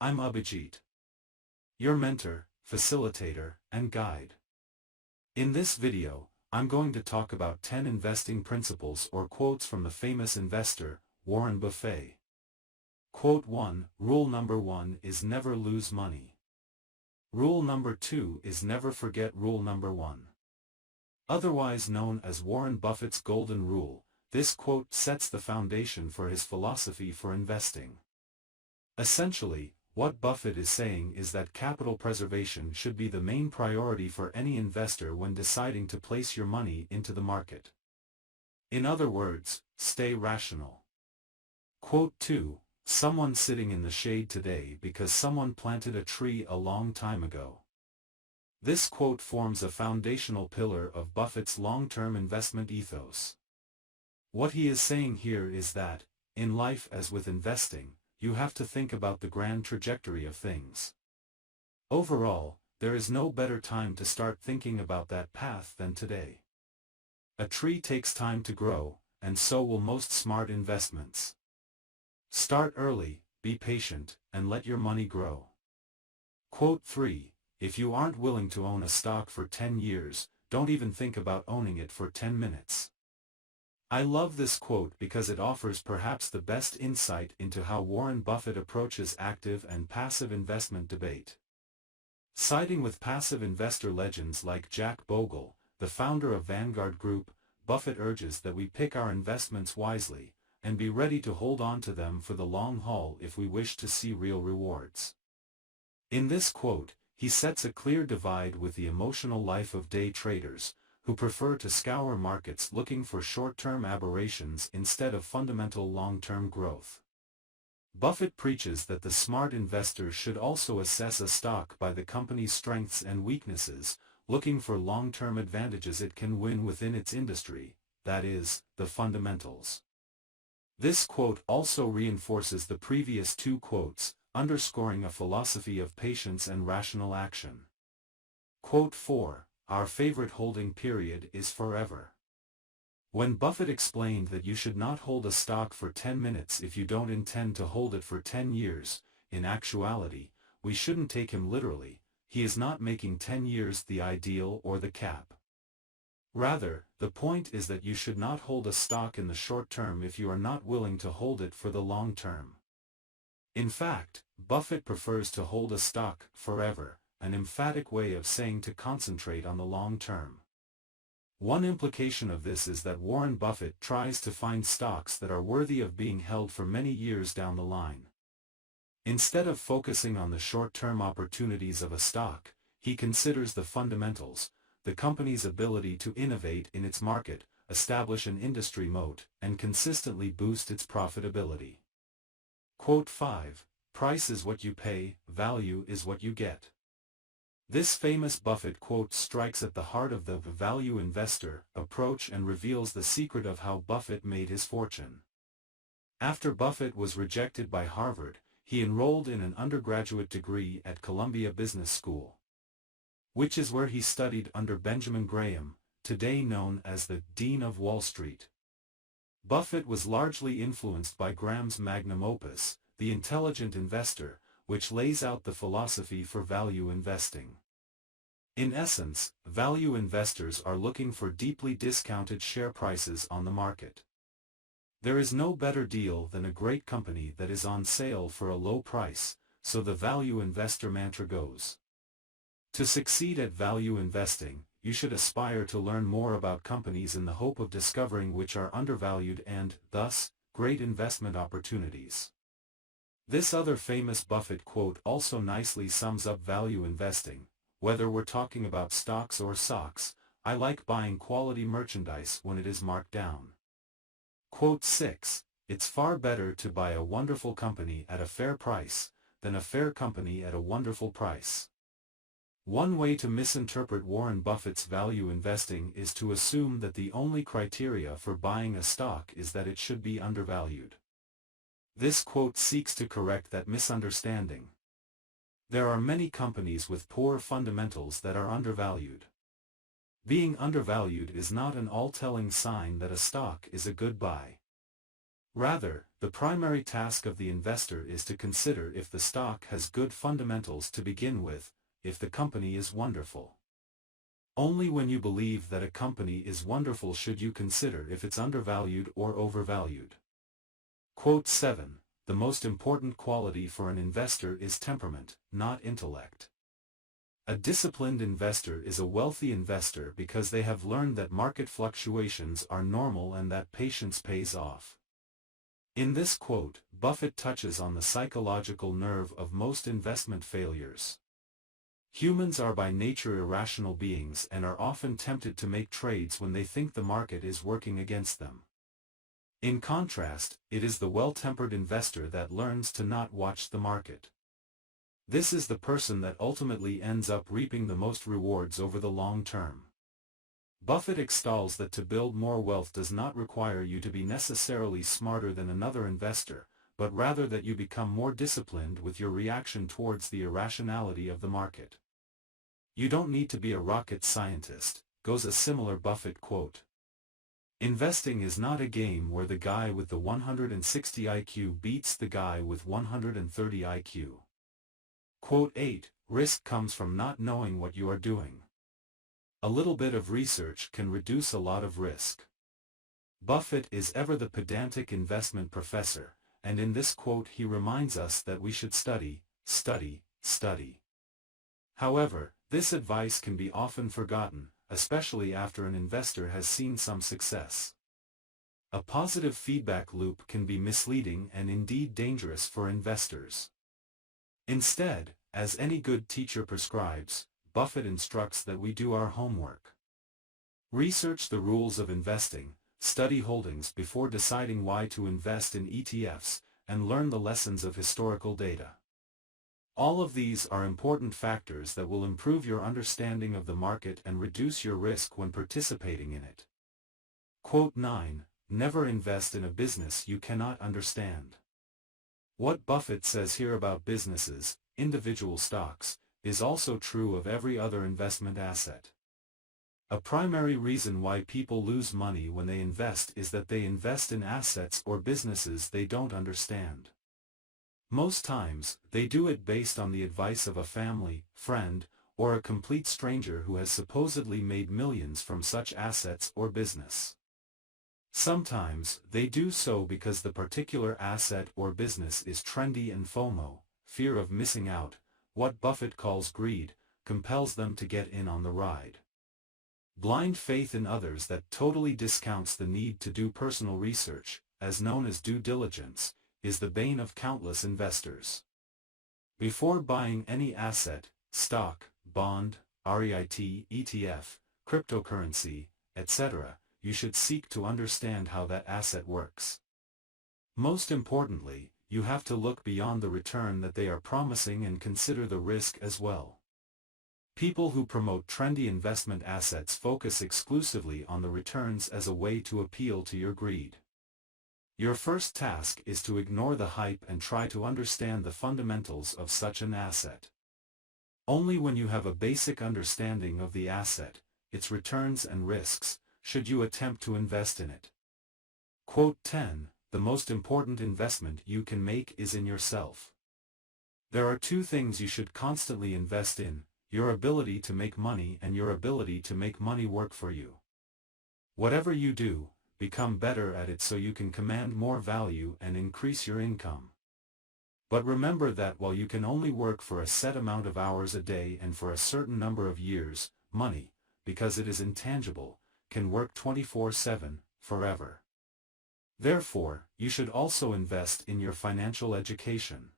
I'm Abhijit, your mentor, facilitator, and guide. In this video, I'm going to talk about 10 investing principles or quotes from the famous investor, Warren Buffett. Quote 1, Rule number 1 is never lose money. Rule number 2 is never forget rule number 1. Otherwise known as Warren Buffett's Golden Rule, this quote sets the foundation for his philosophy for investing. Essentially, what Buffett is saying is that capital preservation should be the main priority for any investor when deciding to place your money into the market. In other words, stay rational. Quote 2, Someone sitting in the shade today because someone planted a tree a long time ago. This quote forms a foundational pillar of Buffett's long-term investment ethos. What he is saying here is that, in life as with investing, you have to think about the grand trajectory of things. Overall, there is no better time to start thinking about that path than today. A tree takes time to grow, and so will most smart investments. Start early, be patient, and let your money grow. Quote 3, If you aren't willing to own a stock for 10 years, don't even think about owning it for 10 minutes. I love this quote because it offers perhaps the best insight into how Warren Buffett approaches active and passive investment debate. Siding with passive investor legends like Jack Bogle, the founder of Vanguard Group, Buffett urges that we pick our investments wisely, and be ready to hold on to them for the long haul if we wish to see real rewards. In this quote, he sets a clear divide with the emotional life of day traders, who prefer to scour markets looking for short-term aberrations instead of fundamental long-term growth. Buffett preaches that the smart investor should also assess a stock by the company's strengths and weaknesses, looking for long-term advantages it can win within its industry, that is, the fundamentals. This quote also reinforces the previous two quotes, underscoring a philosophy of patience and rational action. Quote 4, Our favorite holding period is forever. When Buffett explained that you should not hold a stock for 10 minutes if you don't intend to hold it for 10 years, in actuality, we shouldn't take him literally. He is not making 10 years the ideal or the cap. Rather, the point is that you should not hold a stock in the short term if you are not willing to hold it for the long term. In fact, Buffett prefers to hold a stock forever, an emphatic way of saying to concentrate on the long term. One implication of this is that Warren Buffett tries to find stocks that are worthy of being held for many years down the line. Instead of focusing on the short-term opportunities of a stock, he considers the fundamentals, the company's ability to innovate in its market, establish an industry moat, and consistently boost its profitability. Quote 5, Price is what you pay, value is what you get. This famous Buffett quote strikes at the heart of the value investor approach and reveals the secret of how Buffett made his fortune. After Buffett was rejected by Harvard, he enrolled in an undergraduate degree at Columbia Business School, which is where he studied under Benjamin Graham, today known as the Dean of Wall Street. Buffett was largely influenced by Graham's magnum opus, The Intelligent Investor, which lays out the philosophy for value investing. In essence, value investors are looking for deeply discounted share prices on the market. There is no better deal than a great company that is on sale for a low price, so the value investor mantra goes. To succeed at value investing, you should aspire to learn more about companies in the hope of discovering which are undervalued and, thus, great investment opportunities. This other famous Buffett quote also nicely sums up value investing. Whether we're talking about stocks or socks, I like buying quality merchandise when it is marked down. Quote 6, It's far better to buy a wonderful company at a fair price, than a fair company at a wonderful price. One way to misinterpret Warren Buffett's value investing is to assume that the only criteria for buying a stock is that it should be undervalued. This quote seeks to correct that misunderstanding. There are many companies with poor fundamentals that are undervalued. Being undervalued is not an all-telling sign that a stock is a good buy. Rather, the primary task of the investor is to consider if the stock has good fundamentals to begin with, if the company is wonderful. Only when you believe that a company is wonderful should you consider if it's undervalued or overvalued. Quote 7. The most important quality for an investor is temperament, not intellect. A disciplined investor is a wealthy investor because they have learned that market fluctuations are normal and that patience pays off. In this quote, Buffett touches on the psychological nerve of most investment failures. Humans are by nature irrational beings and are often tempted to make trades when they think the market is working against them. In contrast, it is the well-tempered investor that learns to not watch the market. This is the person that ultimately ends up reaping the most rewards over the long term. Buffett extols that to build more wealth does not require you to be necessarily smarter than another investor, but rather that you become more disciplined with your reaction towards the irrationality of the market. You don't need to be a rocket scientist, goes a similar Buffett quote. Investing is not a game where the guy with the 160 IQ beats the guy with 130 IQ. Quote 8. Risk comes from not knowing what you are doing. A little bit of research can reduce a lot of risk. Buffett is ever the pedantic investment professor, and in this quote he reminds us that we should study, study, study. However, this advice can be often forgotten, especially after an investor has seen some success. A positive feedback loop can be misleading and indeed dangerous for investors. Instead, as any good teacher prescribes, Buffett instructs that we do our homework. Research the rules of investing, study holdings before deciding why to invest in ETFs, and learn the lessons of historical data. All of these are important factors that will improve your understanding of the market and reduce your risk when participating in it. Quote 9. Never invest in a business you cannot understand. What Buffett says here about businesses, individual stocks, is also true of every other investment asset. A primary reason why people lose money when they invest is that they invest in assets or businesses they don't understand. Most times, they do it based on the advice of a family, friend, or a complete stranger who has supposedly made millions from such assets or business. Sometimes, they do so because the particular asset or business is trendy and FOMO, fear of missing out, what Buffett calls greed, compels them to get in on the ride. Blind faith in others that totally discounts the need to do personal research, as known as due diligence, is the bane of countless investors. Before buying any asset, stock, bond, REIT, ETF, cryptocurrency, etc., you should seek to understand how that asset works. Most importantly, you have to look beyond the return that they are promising and consider the risk as well. People who promote trendy investment assets focus exclusively on the returns as a way to appeal to your greed. Your first task is to ignore the hype and try to understand the fundamentals of such an asset. Only when you have a basic understanding of the asset, its returns and risks, should you attempt to invest in it. Quote 10. The most important investment you can make is in yourself. There are two things you should constantly invest in: your ability to make money and your ability to make money work for you. Whatever you do, become better at it so you can command more value and increase your income. But remember that while you can only work for a set amount of hours a day and for a certain number of years, money, because it is intangible, can work 24/7, forever. Therefore, you should also invest in your financial education.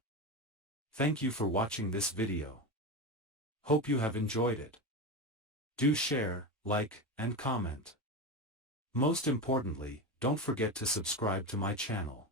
Thank you for watching this video. Hope you have enjoyed it. Do share, like, and comment. Most importantly, don't forget to subscribe to my channel.